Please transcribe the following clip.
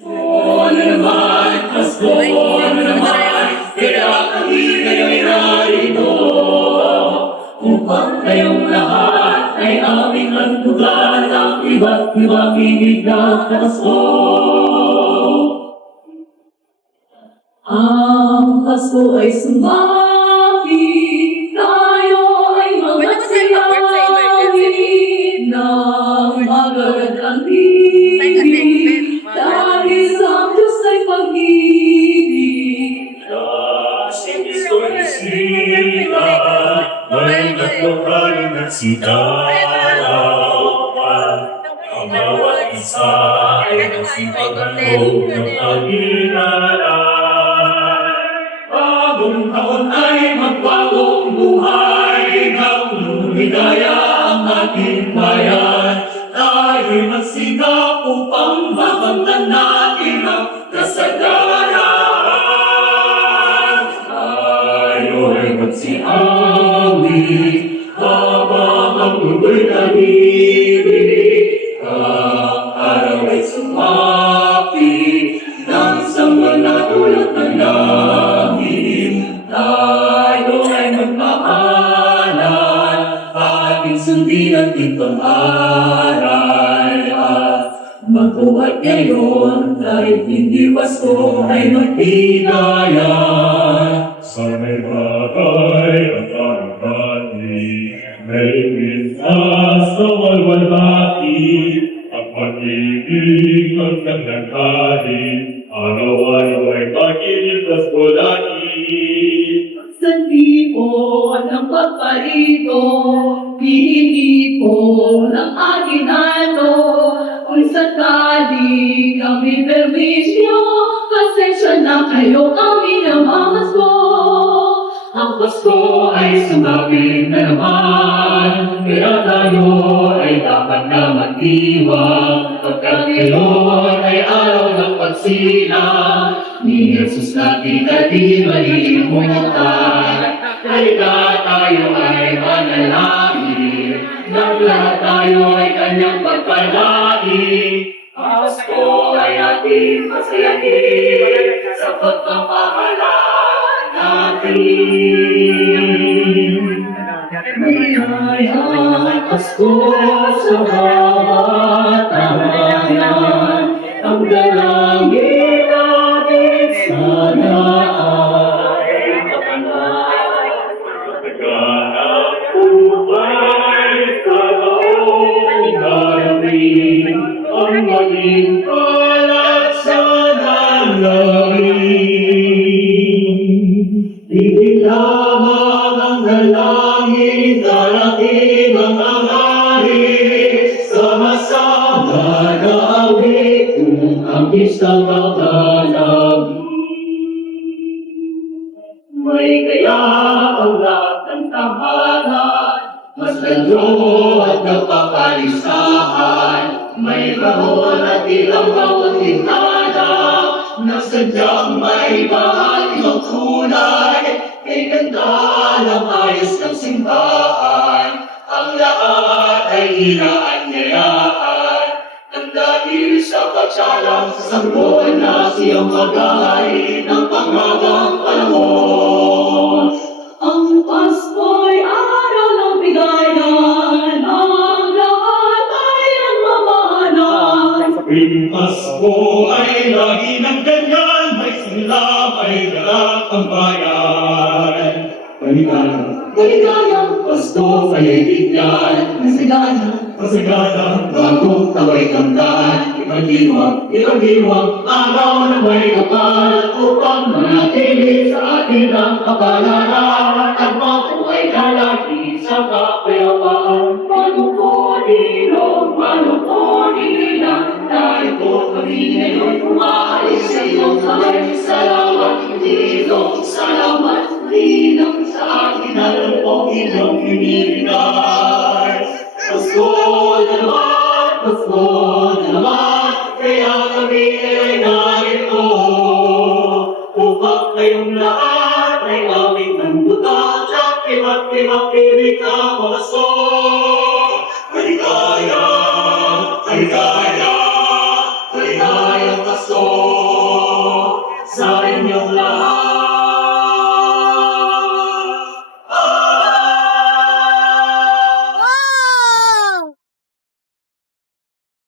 Ano naman, Pasko, ano naman, kaya kami ngayon'y narito. Upang kayong lahat ay aming magtugan ang iba't ibang ibig na Pasko. Ang Pasko ay sumagi, tayo ay magsilahin ng magagandang ibig, dahil sa Diyos ay pag-ibig. Si Kristo'y isipan, may nagmamahalin at sikalawan. Ang bawat isa ay nasipagandong ng pag-inalay. Bagong taon ay magbagong buhay, ng lumigaya ang ating bayan. Tayo'y magsikap upang makamtan natin ang kasagaran. Tayo'y magsiawit habang ang mulo'y nag-ibig. Ang araw ay sumapit ng sangwan na tulad ng langit. Tayo ay magmamahalan, ating sundin ang pangaral. At magbuhat ngayon kahit hindi Pasko ay magbigayan. Sa may bagay at arang-hati, may mintas na walwalhati, ang pag-ibig ang nagnaghari, araw-araw ay pag-iligtas ko lagi. Sandipo ng pagparito, hihingi ko ng aginado. Kung sakali kami permisyo, pasensya na kayo kami namamasko. Ang Pasko ay sumapit na naman, kaya tayo ay dapat na magdiwang. Pagkat ngayon ay araw ng pagsilang ni Jesus natin at di malilimutan. Halika tayo ay manalangin, ng lahat tayo ay kanyang pagpalain. Ang Pasko ay ating masayahin sa pagpapamahalaan natin. Mayayang Pasko sa bawat tahanan, ang dalangin natin sana ay mapangalan. Naghanap buhay sa taong darating, ang maging kalat sa nalalim. Hindi lamang ang dalangin, darating ang hangarin, sama-sama na awit kung ang isang magdalangin. May kaya ang lahat ng tahanan, mas lalo at nagpapalisahan. May kahon at ilang bawat tintada, na sadyang may bahagi ng kulay. Kay ganda ng ayos ng simbahan, ang lahat ay inaanyayaan. Ang dahil sa pagsalang sa sangbuhan na siyang maghahay ng pangagang panahon. Ang Pasko'y araw ng bigayan, ang lahat ay nagmamahalan. Ang Pasko ay lagi ng ganyan, may sinila, may galak ang bayan. Maligayang Pasko kaya'y bigyan, masigana, bagong tawa'y kamtaan. Ipag-iwang araw na may kapal, upang manatili sa atin ang kapalaran. At mabuhay na lagi sa kapayapaan. Manukunin lang, dahil po kami ngayon umaalis sa iyong kamay. Salamat, Panginoon, salamat, Panginoon, sa akin na lang po inyong binigay. Pasko na naman, kaya kami ay narito. Upang kayong lahat ay aming nanggutan, sa iba't ibang ibig na Pasko.